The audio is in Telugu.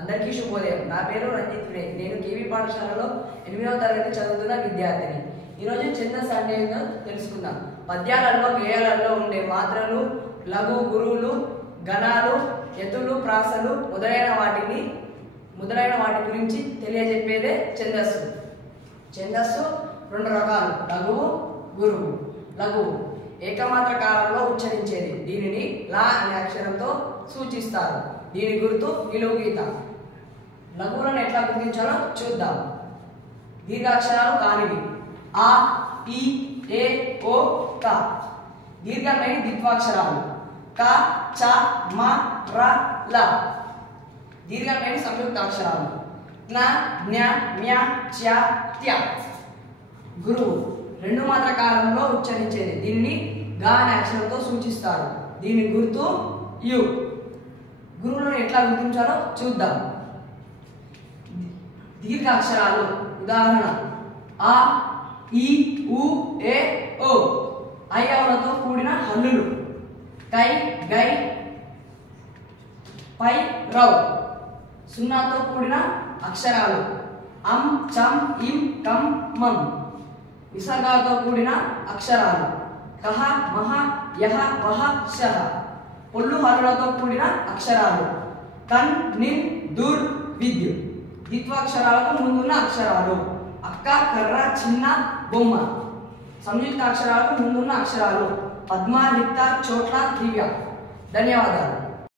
అందరికీ శుభోదయం. నా పేరు రంజిత్ రే. నేను కేవీ పాఠశాలలో 8వ తరగతి చదువుతున్న విద్యార్థిని. ఈరోజు ఛందస్సు అంటే ఏంటో తెలుసుకుందాం. పద్యాలలో గేయాలలో ఉండే మాత్రలు, లఘు, గురువులు, గణాలు, యతులు, ప్రాసలు మొదలైన వాటి గురించి తెలియజెప్పేదే ఛందస్సు. ఛందస్సు రెండు రకాలు: లఘువు, గురువు. లఘువు ఏకమాత్ర కాలంలో ఉచ్చరించేది. దీనిని లా అనే అక్షరంతో సూచిస్తారు. దీని గుర్తు నిలువు గీత. లఘువులను ఎట్లా గుర్తించాలో చూద్దాం. దీర్ఘాక్షరాలు కానివి: ఆ, ఈ, ఏ, ఓ, క. దీర్ఘమైన ద్విత్వాక్షరాలు: క, చ, మ, ర, ల. దీర్ఘమైన సంయుక్తాక్షరాలు: జ్ఞ, జ్ఞ, మ్య, చ్య, త్య. గురువు రెండు మాత్ర కాలంలో ఉచ్చరించేది. దీనిని గా అనే అక్షరంతో సూచిస్తారు. దీని గుర్తు యు. గురువులను ఎట్లా గుర్తించాలో చూద్దాం. దీర్ఘాక్షరాలు ఉదాహరణ: ఆ, ఈ, ఉ, ఏ, ఓ. అయ్యవులతో కూడిన హల్లులు: కై, గై, పై, రౌ. సున్నాతో కూడిన అక్షరాలు: అం, చం, ఇం, కం, మం. విసర్గాలతో కూడిన అక్షరాలు: కహ, మహ, యహ, వహ, శహ. పొల్లు హల్లులతో కూడిన అక్షరాలు: కన్, నిన్, దుర్, విద్యు. ద్విత్వాక్షరాలకు ముందున్న అక్షరాలు: అక్క, కర్ర, చిన్న, బొమ్మ. సంయుక్త అక్షరాలకు ముందున్న అక్షరాలు: పద్మ, రిక్త, చోట్ల, దివ్య. ధన్యవాదాలు.